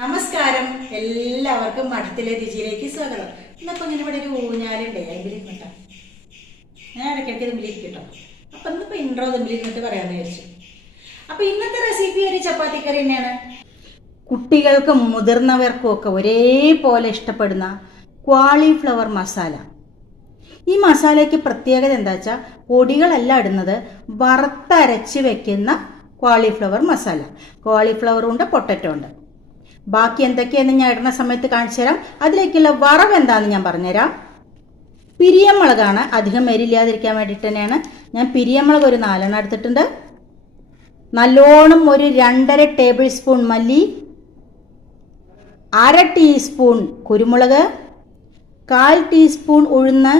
നമസ്കാരം. എല്ലാവർക്കും മഠത്തിലെ രുചിയിലേക്ക് സ്വാഗതം. ഇന്നിപ്പോ ഇങ്ങനെ ഇവിടെ ഒരു ഊഞ്ഞാലുണ്ടേ. കേട്ടോ ഞാൻ ഇടയ്ക്കിടയ്ക്ക് ഇതിലിരിക്കട്ടോ അപ്പൊ ഇന്നിപ്പോ ഇൻട്രോ ഇതിലിരുന്നിട്ട് പറയാന്ന് വിചാരിച്ചു. അപ്പൊ ഇന്നത്തെ റെസിപ്പി ഒരു ചപ്പാത്തിക്കറി തന്നെയാണ്. കുട്ടികൾക്കും മുതിർന്നവർക്കും ഒക്കെ ഒരേപോലെ ഇഷ്ടപ്പെടുന്ന ക്വാളിഫ്ലവർ മസാല ഈ മസാലയ്ക്ക് പ്രത്യേകത എന്താ വെച്ചാൽ പൊടികളല്ല ഇടുന്നത് വറുത്തരച്ച് വെക്കുന്ന ക്വാളിഫ്ലവർ മസാല കോളിഫ്ലവർ ഉണ്ട് പൊട്ടറ്റോ ഉണ്ട്. ബാക്കി എന്തൊക്കെയാണെന്ന് ഞാൻ ഇടുന്ന സമയത്ത് കാണിച്ചു തരാം. അതിലേക്കുള്ള വറവ് എന്താണെന്ന് ഞാൻ പറഞ്ഞുതരാം. പിരിയമുളകാണ് അധികം എരില്ലാതിരിക്കാൻ വേണ്ടിയിട്ട് തന്നെയാണ്. ഞാൻ പിരിയമുളക് ഒരു നാലെണ്ണം എടുത്തിട്ടുണ്ട്. നല്ലോണം ഒരു രണ്ടര ടേബിൾ സ്പൂൺ മല്ലി അര ടീസ്പൂൺ കുരുമുളക് കാൽ ടീസ്പൂൺ ഉഴുന്ന്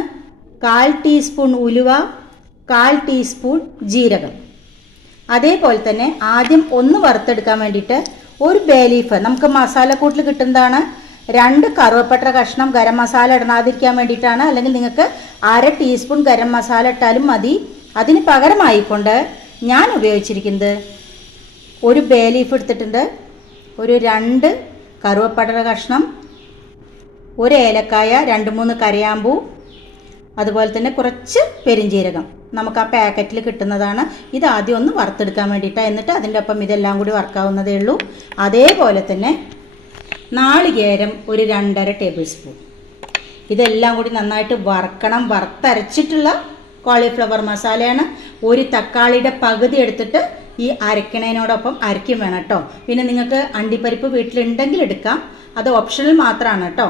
കാൽ ടീസ്പൂൺ ഉലുവ കാൽ ടീസ്പൂൺ ജീരകം. അതേപോലെ തന്നെ ആദ്യം ഒന്ന് വറുത്തെടുക്കാൻ വേണ്ടിയിട്ട് ഒരു ബേ ലീഫ് നമുക്ക് മസാലക്കൂട്ടിൽ കിട്ടുന്നതാണ് രണ്ട് കറുവപ്പട്ട കഷ്ണം ഗരം മസാല ഇടണാതിരിക്കാൻ വേണ്ടിയിട്ടാണ്. അല്ലെങ്കിൽ നിങ്ങൾക്ക് അര ടീസ്പൂൺ ഗരം മസാല ഇട്ടാലും മതി. അതിന് പകരമായിക്കൊണ്ട് ഞാൻ ഉപയോഗിച്ചിരിക്കുന്നത് ഒരു ബേ ലീഫ് എടുത്തിട്ടുണ്ട്. ഒരു രണ്ട് കറുവപ്പട്ട കഷ്ണം ഒരു ഏലക്കായ രണ്ട് മൂന്ന് കരയാമ്പൂ അതുപോലെ തന്നെ കുറച്ച് പെരിഞ്ജീരകം നമുക്ക് ആ പാക്കറ്റിൽ കിട്ടുന്നതാണ്. ഇത് ആദ്യം ഒന്ന് വറുത്തെടുക്കാൻ വേണ്ടിയിട്ടാണ് എന്നിട്ട് അതിന്റെ ഒപ്പം ഇതെല്ലാം കൂടി വറുക്കാവുന്നതേ ഉള്ളൂ. അതേപോലെ തന്നെ നാളികേരം ഒരു രണ്ടര ടേബിൾ സ്പൂൺ. ഇതെല്ലാം കൂടി നന്നായിട്ട് വറക്കണം. വറുത്തരച്ചിട്ടുള്ള കോളിഫ്ലവർ മസാലയാണ്. ഒരു തക്കാളിയുടെ പകുതി എടുത്തിട്ട് ഈ അരക്കണേനോടൊപ്പം അരക്കും വേണം കേട്ടോ. പിന്നെ നിങ്ങൾക്ക് അണ്ടിപ്പരിപ്പ് വീട്ടിലുണ്ടെങ്കിൽ എടുക്കാം. അത് ഓപ്ഷണൽ മാത്രമാണ് കേട്ടോ.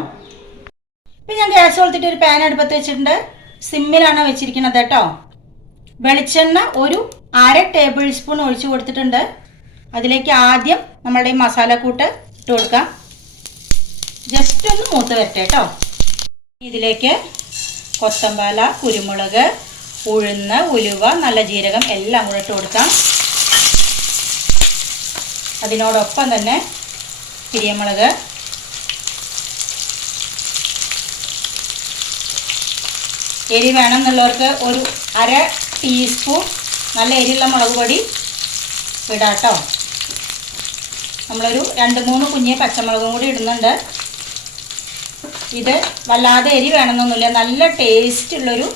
ഇപ്പം ഞാൻ ഗ്യാസ് കൊളുത്തിട്ട് ഒരു പാൻ അടുപ്പത്ത് വെച്ചിട്ടുണ്ട്. സിമ്മിലാണ് വെച്ചിരിക്കുന്നത് കേട്ടോ. വെളിച്ചെണ്ണ ഒരു അര ടേബിൾ സ്പൂൺ ഒഴിച്ചു കൊടുത്തിട്ടുണ്ട്. അതിലേക്ക് ആദ്യം നമ്മളുടെ ഈ മസാലക്കൂട്ട് ഇട്ട് കൊടുക്കാം. ജസ്റ്റ് ഒന്ന് മൂത്ത് വരട്ടെ കേട്ടോ. ഇതിലേക്ക് കൊത്തമ്പാല കുരുമുളക് ഉഴുന്ന് ഉലുവ നല്ല ജീരകം എല്ലാം കൂടെ ഇട്ട് കൊടുക്കാം. അതിനോടൊപ്പം തന്നെ പിരിയമുളക് എരി വേണം എന്നുള്ളവർക്ക് ഒരു അര ടീസ്പൂൺ നല്ല എരിയുള്ള മുളക് പൊടി ഇടാം കേട്ടോ നമ്മളൊരു രണ്ട് മൂന്ന് കുഞ്ഞ് പച്ചമുളകും കൂടി ഇടുന്നുണ്ട്. ഇത് വല്ലാതെ എരി വേണമെന്നൊന്നുമില്ല. നല്ല ടേസ്റ്റ് ഉള്ളൊരു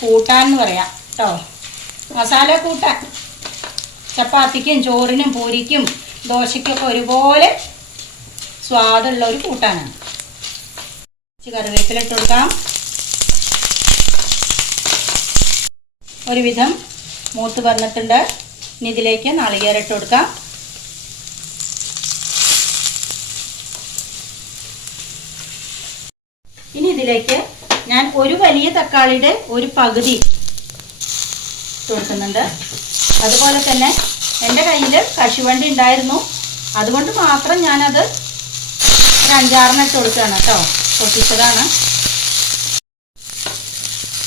കൂട്ടാൻ എന്ന് പറയാം കേട്ടോ മസാല കൂട്ടാൻ. ചപ്പാത്തിക്കും ചോറിനും പൂരിക്കും ദോശയ്ക്കൊക്കെ ഒരുപോലെ സ്വാദുള്ള ഒരു കൂട്ടാനാണ്. കുറച്ച് കറിവേപ്പില കൊടുക്കാം. ഒരുവിധം മൂത്ത് വന്നിട്ടുണ്ട്. ഇനി ഇതിലേക്ക് നാളികേരം ഇട്ട് കൊടുക്കാം. ഇനി ഇതിലേക്ക് ഞാൻ ഒരു വലിയ തക്കാളിയുടെ ഒരു പകുതി കൊടുക്കുന്നുണ്ട്. അതുപോലെ തന്നെ എന്റെ കയ്യിൽ കശുവണ്ടി ഉണ്ടായിരുന്നു. അതുകൊണ്ട് മാത്രം ഞാനത് ഒരു അഞ്ചാറിന് ഇട്ട് കൊടുക്കുകയാണ് കേട്ടോ. പൊട്ടിച്ചതാണ്.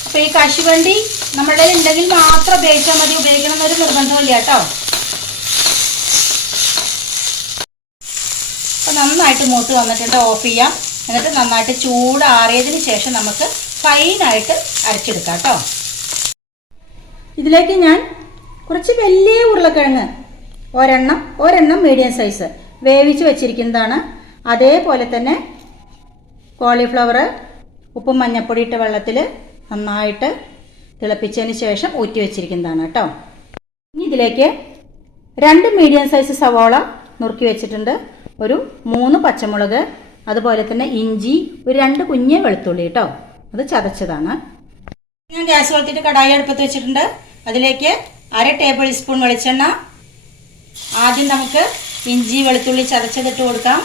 അപ്പോൾ ഈ കശുവണ്ടി നമ്മുടെ ഉണ്ടെങ്കിൽ മാത്രം ഉപയോഗിച്ചാൽ മതി. ഉപയോഗിക്കണം എന്നൊരു നിർബന്ധമില്ല കേട്ടോ. അപ്പോൾ നന്നായിട്ട് മൂത്ത് വന്നിട്ടുണ്ട് ഓഫ് ചെയ്യാം. എന്നിട്ട് നന്നായിട്ട് ചൂടാറിയതിന് ശേഷം നമുക്ക് ഫൈനായിട്ട് അരച്ചെടുക്കാം കേട്ടോ. ഇതിലേക്ക് ഞാൻ കുറച്ച് വലിയ ഉരുളക്കിഴങ്ങ് ഒരെണ്ണം ഒരെണ്ണം മീഡിയം സൈസ് വേവിച്ച് വെച്ചിരിക്കുന്നതാണ്. അതേപോലെ തന്നെ കോളിഫ്ലവർ ഉപ്പും മഞ്ഞപ്പൊടി ഇട്ട വെള്ളത്തിൽ നന്നായിട്ട് തിളപ്പിച്ചതിന് ശേഷം ഊറ്റി വെച്ചിരിക്കുന്നതാണ് കേട്ടോ. ഇനി ഇതിലേക്ക് രണ്ട് മീഡിയം സൈസ് സവാള നുറുക്കി വെച്ചിട്ടുണ്ട്. ഒരു മൂന്ന് പച്ചമുളക് അതുപോലെ തന്നെ ഇഞ്ചി ഒരു രണ്ട് കുഞ്ഞ് വെളുത്തുള്ളി കേട്ടോ. അത് ചതച്ചതാണ്. ഞാൻ ഗ്യാസ് വളർത്തിയിട്ട് കടായി അടുപ്പത്ത് വെച്ചിട്ടുണ്ട്. അതിലേക്ക് അര ടേബിൾ സ്പൂൺ വെളിച്ചെണ്ണ. ആദ്യം നമുക്ക് ഇഞ്ചി വെളുത്തുള്ളി ചതച്ചതിട്ട് കൊടുക്കാം.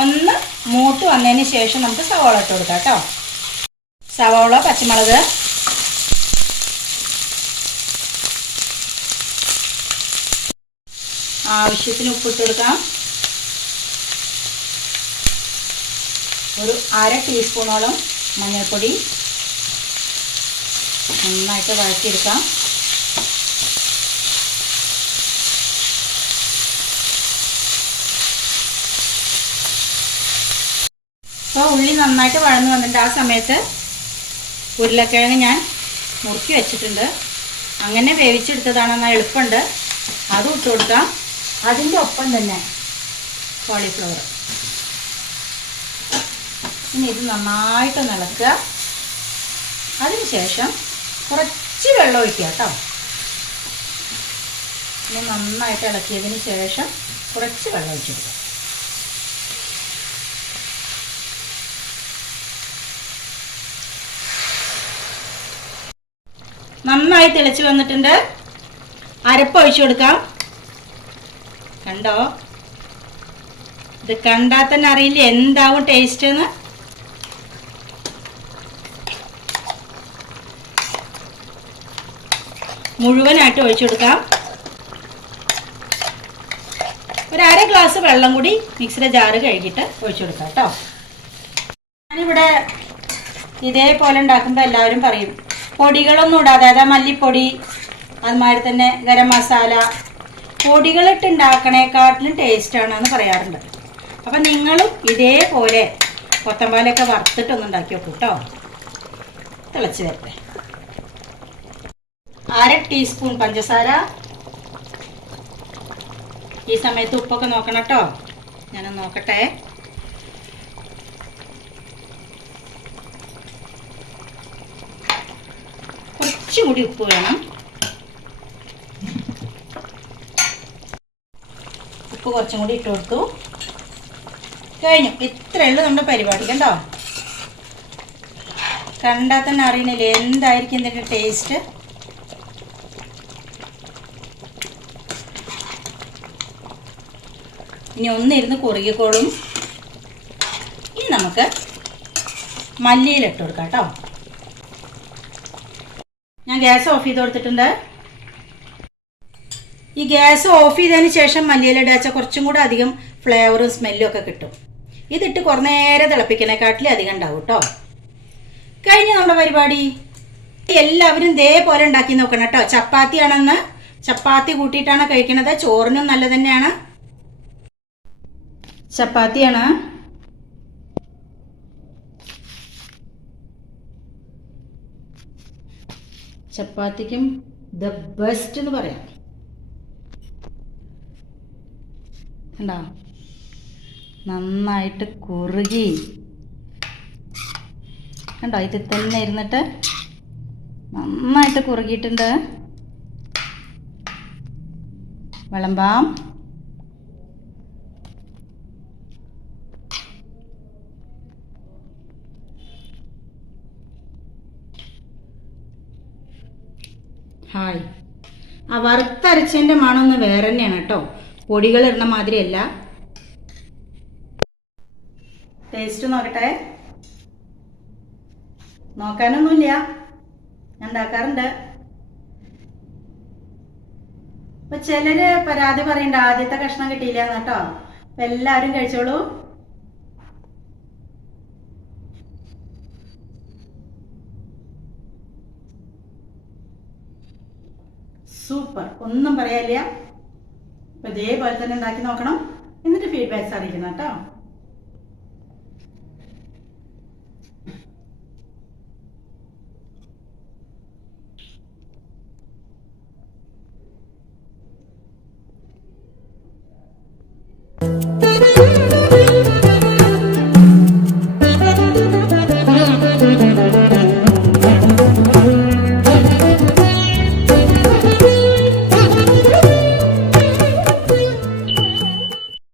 ഒന്ന് മൂത്ത് വന്നതിന് ശേഷം നമുക്ക് സവാള ഇട്ട് കൊടുക്കാം കേട്ടോ. സവാള പച്ചമുളക്. ആവശ്യത്തിന് ഉപ്പിട്ട് കൊടുക്കാം. ഒരു അര ടീസ്പൂണോളം മഞ്ഞൾപ്പൊടി നന്നായിട്ട് വഴറ്റിയെടുക്കാം. അപ്പോൾ ഉള്ളി നന്നായിട്ട് വഴന്ന് വന്നിട്ട് ആ സമയത്ത് ഉരുളക്കിഴങ്ങ് ഞാൻ മുറുക്കി വെച്ചിട്ടുണ്ട്. അങ്ങനെ വേവിച്ചെടുത്തതാണെന്നാൽ എളുപ്പമുണ്ട് അതും ഇട്ട് കൊടുക്കാം. അതിന്റെ ഒപ്പം തന്നെ കോളിഫ്ലവർ ഇനി ഇത് നന്നായിട്ട് നിളക്കുക അതിനുശേഷം കുറച്ച് വെള്ളം ഒഴിക്കുക കേട്ടോ. ഇനി നന്നായിട്ട് ഇളക്കിയതിന് ശേഷം കുറച്ച് വെള്ളം ഒഴിച്ചെടുക്കുക. നന്നായി തിളച്ച് വന്നിട്ടുണ്ട്. അരപ്പ് ഒഴിച്ചു കൊടുക്കാം. കണ്ടോ? ഇത് കണ്ടാൽ തന്നെ അറിയില്ല എന്താവും ടേസ്റ്റ് എന്ന്. മുഴുവനായിട്ട് ഒഴിച്ചു കൊടുക്കാം. ഒരു അര ഗ്ലാസ് വെള്ളം കൂടി മിക്സിയുടെ ജാറ് കഴുകിയിട്ട് ഒഴിച്ചു കൊടുക്കാം കേട്ടോ. ഞാനിവിടെ ഇതേപോലെ ഉണ്ടാക്കുമ്പോൾ എല്ലാവരും പറയും പൊടികളൊന്നും ഇടാതെ അതായത് മല്ലിപ്പൊടി അതുമാതിരി തന്നെ ഗരം മസാല പൊടികളിട്ട് ഉണ്ടാക്കണേക്കാട്ടിലും ടേസ്റ്റാണ് എന്ന് പറയാറുണ്ട്. അപ്പം നിങ്ങളും ഇതേപോലെ കൊത്തമ്പാലൊക്കെ വറുത്തിട്ടൊന്ന് ഉണ്ടാക്കി വെക്കും കേട്ടോ തിളച്ച് വരട്ടെ. അര ടീസ്പൂൺ പഞ്ചസാര. ഈ സമയത്ത് ഉപ്പൊക്കെ നോക്കണം കേട്ടോ ഞാനൊന്ന് നോക്കട്ടെ. കുറച്ചും കൂടി ഉപ്പ് വേണം. ഉപ്പ് കുറച്ചും കൂടി ഇട്ട് കൊടുത്തു. കഴിഞ്ഞു. ഇത്രയേ ഉള്ളൂ നമ്മുടെ പരിപാടി കണ്ടോ? കണ്ടാൽ തന്നെ അറിയണില്ലേ? എന്തായിരിക്കും ഇതിന്റെ ടേസ്റ്റ്? ഇനി ഒന്നിരുന്ന് കുറുകിക്കോളും. ഇനി നമുക്ക് മല്ലിയിലിട്ട് കൊടുക്കാം കേട്ടോ. ഞാൻ ഗ്യാസ് ഓഫ് ചെയ്ത് കൊടുത്തിട്ടുണ്ട്. ഈ ഗ്യാസ് ഓഫ് ചെയ്തതിന് ശേഷം മല്ലിയില ഇടാച്ച കുറച്ചും കൂടെ അധികം ഫ്ലേവറും സ്മെല്ലും ഒക്കെ കിട്ടും. ഇതിട്ട് കുറേ നേരം തിളപ്പിക്കണേക്കാട്ടിലും അധികം ഉണ്ടാവും കേട്ടോ കഴിഞ്ഞ നമ്മുടെ പരിപാടി. എല്ലാവരും ഇതേപോലെ ഉണ്ടാക്കി നോക്കണം കേട്ടോ ചപ്പാത്തിയാണെന്ന് ചപ്പാത്തി കൂട്ടിയിട്ടാണ് കഴിക്കണത്. ചോറിനും നല്ല തന്നെയാണ്. ചപ്പാത്തിയാണ് ചപ്പാത്തിക്കും ദ ബെസ്റ്റ് എന്ന് പറയാം. കണ്ടോ? നന്നായിട്ട് കുറുകി. കണ്ടോ? ഇതിൽ തന്നെ ഇരുന്നിട്ട് നന്നായിട്ട് കുറുകിയിട്ടുണ്ട്. വിളമ്പാം. ഹായ്. ആ വറുത്തരച്ചതിന്റെ മണമൊന്ന് വേറെ തന്നെയാണ് കേട്ടോ. പൊടികൾ ഇടുന്ന മാതിരിയല്ല ടേസ്റ്റ് നോക്കട്ടെ. നോക്കാനൊന്നുമില്ല. ഞാൻ ഉണ്ടാക്കാറുണ്ട്. അപ്പൊ ചിലര് പരാതി പറയണ്ട ആദ്യത്തെ കഷ്ണം കിട്ടിയില്ല കേട്ടോ. എല്ലാവരും കഴിച്ചോളൂ. സൂപ്പർ ഒന്നും പറയാനില്ല. അപ്പൊ ഇതേപോലെ തന്നെ ഉണ്ടാക്കി നോക്കണം. എന്നിട്ട് ഫീഡ്ബാക്ക്സ് അറിയിക്കണം കേട്ടോ.